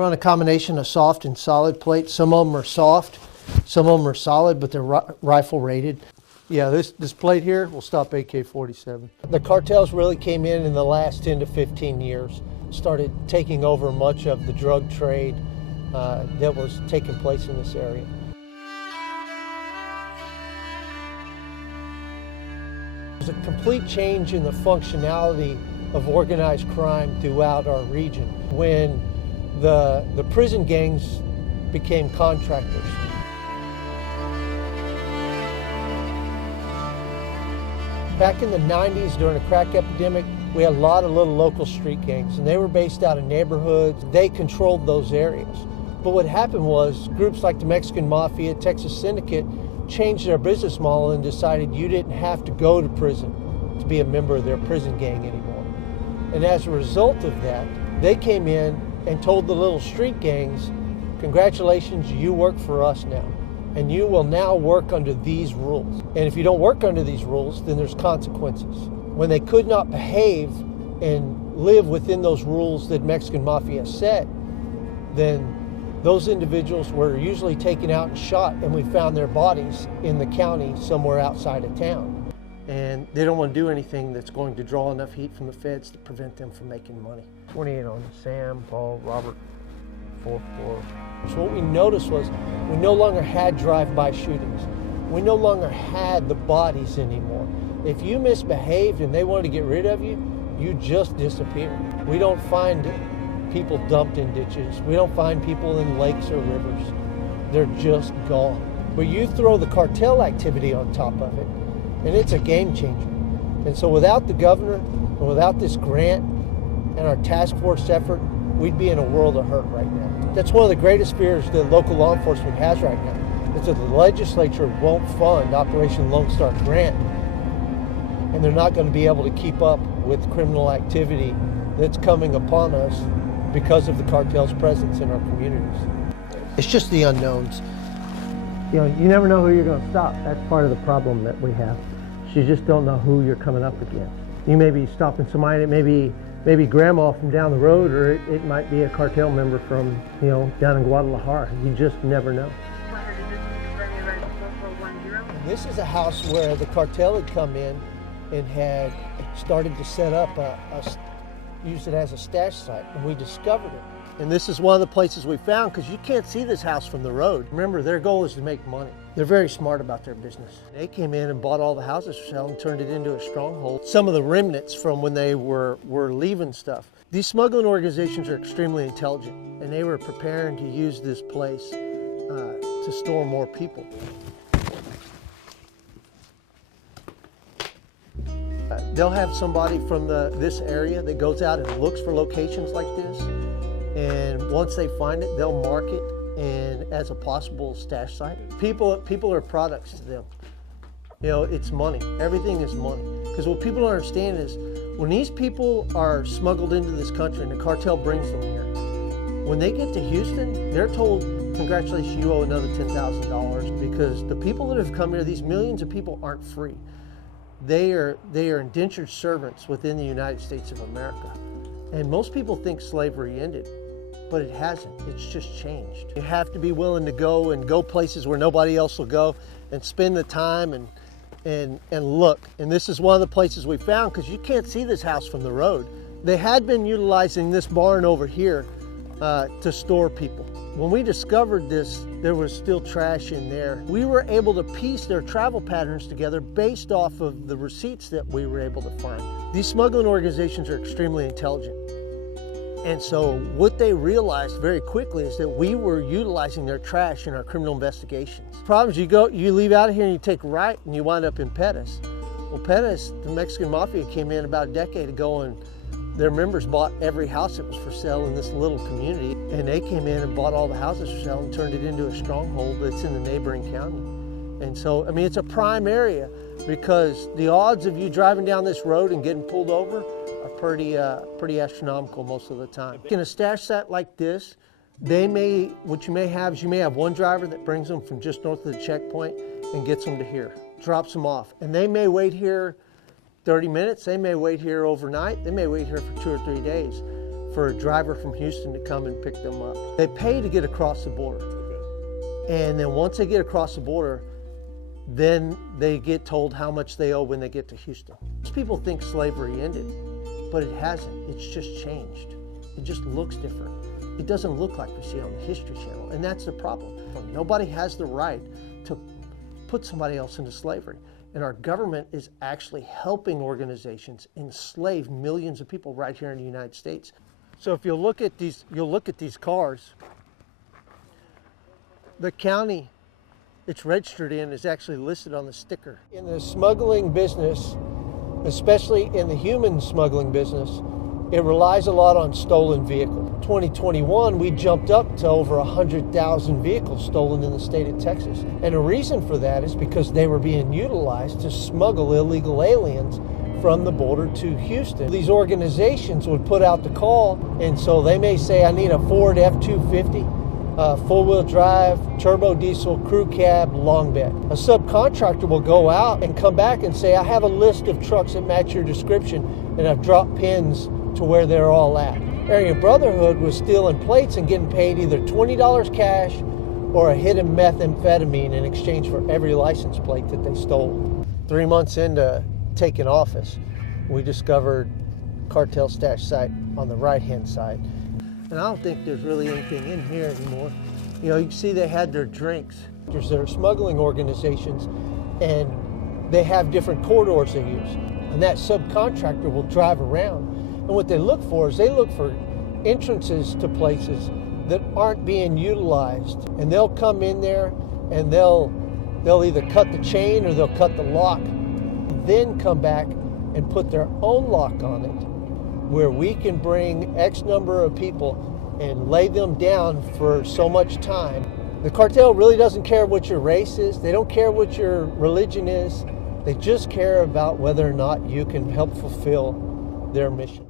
run a combination of soft and solid plates. Some of them are soft, some of them are solid, but they're rifle rated. Yeah, this plate here will stop AK-47. The cartels really came in the last 10 to 15 years, started taking over much of the drug trade that was taking place in this area. There's a complete change in the functionality of organized crime throughout our region when the prison gangs became contractors. Back in the 90s, during the crack epidemic, we had a lot of little local street gangs, and they were based out of neighborhoods. They controlled those areas. But what happened was groups like the Mexican Mafia, Texas Syndicate, changed their business model and decided you didn't have to go to prison to be a member of their prison gang anymore. And as a result of that, they came in and told the little street gangs, congratulations, you work for us now. And you will now work under these rules. And if you don't work under these rules, then there's consequences. When they could not behave and live within those rules that Mexican Mafia set, then those individuals were usually taken out and shot, and we found their bodies in the county somewhere outside of town. And they don't want to do anything that's going to draw enough heat from the feds to prevent them from making money. 28 on Sam, Paul, Robert, 4-4. So what we noticed was we no longer had drive-by shootings. We no longer had the bodies anymore. If you misbehaved and they wanted to get rid of you, you just disappeared. We don't find people dumped in ditches. We don't find people in lakes or rivers. They're just gone. But you throw the cartel activity on top of it, and it's a game changer. And so without the governor and without this grant and our task force effort, we'd be in a world of hurt right now. That's one of the greatest fears that local law enforcement has right now, is that the legislature won't fund Operation Lone Star Grant, and they're not going to be able to keep up with criminal activity that's coming upon us because of the cartel's presence in our communities. It's just the unknowns. You know, you never know who you're going to stop. That's part of the problem that we have. You just don't know who you're coming up against. You may be stopping somebody, maybe grandma from down the road, or it might be a cartel member from, down in Guadalajara. You just never know. This is a house where the cartel had come in and had started to set up use it as a stash site, and we discovered it. And this is one of the places we found, because you can't see this house from the road. Remember, their goal is to make money. They're very smart about their business. They came in and bought all the houses for sale and turned it into a stronghold. Some of the remnants from when they were leaving stuff. These smuggling organizations are extremely intelligent, and they were preparing to use this place to store more people. They'll have somebody from this area that goes out and looks for locations like this, and once they find it, they'll mark it and as a possible stash site. People are products to them. It's money. Everything is money. Because what people don't understand is when these people are smuggled into this country and the cartel brings them here, when they get to Houston, they're told, congratulations, you owe another $10,000, because the people that have come here, these millions of people, aren't free. They are indentured servants within the United States of America. And most people think slavery ended, but it hasn't. It's just changed. You have to be willing to go places where nobody else will go, and spend the time and look. And this is one of the places we found, because you can't see this house from the road. They had been utilizing this barn over here to store people. When we discovered this, there was still trash in there. We were able to piece their travel patterns together based off of the receipts that we were able to find. These smuggling organizations are extremely intelligent. And so what they realized very quickly is that we were utilizing their trash in our criminal investigations. The problem is you leave out of here and you take right and you wind up in Pettis. Well, Pettis, the Mexican Mafia came in about a decade ago, and their members bought every house that was for sale in this little community, and they came in and bought all the houses for sale and turned it into a stronghold that's in the neighboring county. And so, it's a prime area, because the odds of you driving down this road and getting pulled over are pretty astronomical most of the time. In a stash site like this, what you may have one driver that brings them from just north of the checkpoint and gets them to here, drops them off, and they may wait here 30 minutes, they may wait here overnight, they may wait here for 2 or 3 days. for a driver from Houston to come and pick them up. They pay to get across the border. And then once they get across the border, then they get told how much they owe when they get to Houston. Most people think slavery ended, but it hasn't. It's just changed. It just looks different. It doesn't look like we see on the History Channel, and that's the problem. Nobody has the right to put somebody else into slavery. And our government is actually helping organizations enslave millions of people right here in the United States. So if you'll look at these cars, the county it's registered in is actually listed on the sticker. In the smuggling business, especially in the human smuggling business, it relies a lot on stolen vehicles. 2021, we jumped up to over 100,000 vehicles stolen in the state of Texas. And the reason for that is because they were being utilized to smuggle illegal aliens from the border to Houston. These organizations would put out the call, and so they may say, I need a Ford F-250, four-wheel drive, turbo diesel, crew cab, long bed. A subcontractor will go out and come back and say, I have a list of trucks that match your description, and I've dropped pins to where they're all at. Aryan Brotherhood was stealing plates and getting paid either $20 cash or a hidden methamphetamine in exchange for every license plate that they stole. 3 months into taking office, we discovered cartel stash site on the right-hand side. And I don't think there's really anything in here anymore. You know, you can see they had their drinks. There are smuggling organizations, and they have different corridors they use. And that subcontractor will drive around. And what they look for is they look for entrances to places that aren't being utilized. And they'll come in there and they'll either cut the chain or they'll cut the lock, then come back and put their own lock on it, where we can bring X number of people and lay them down for so much time. The cartel really doesn't care what your race is. They don't care what your religion is. They just care about whether or not you can help fulfill their mission.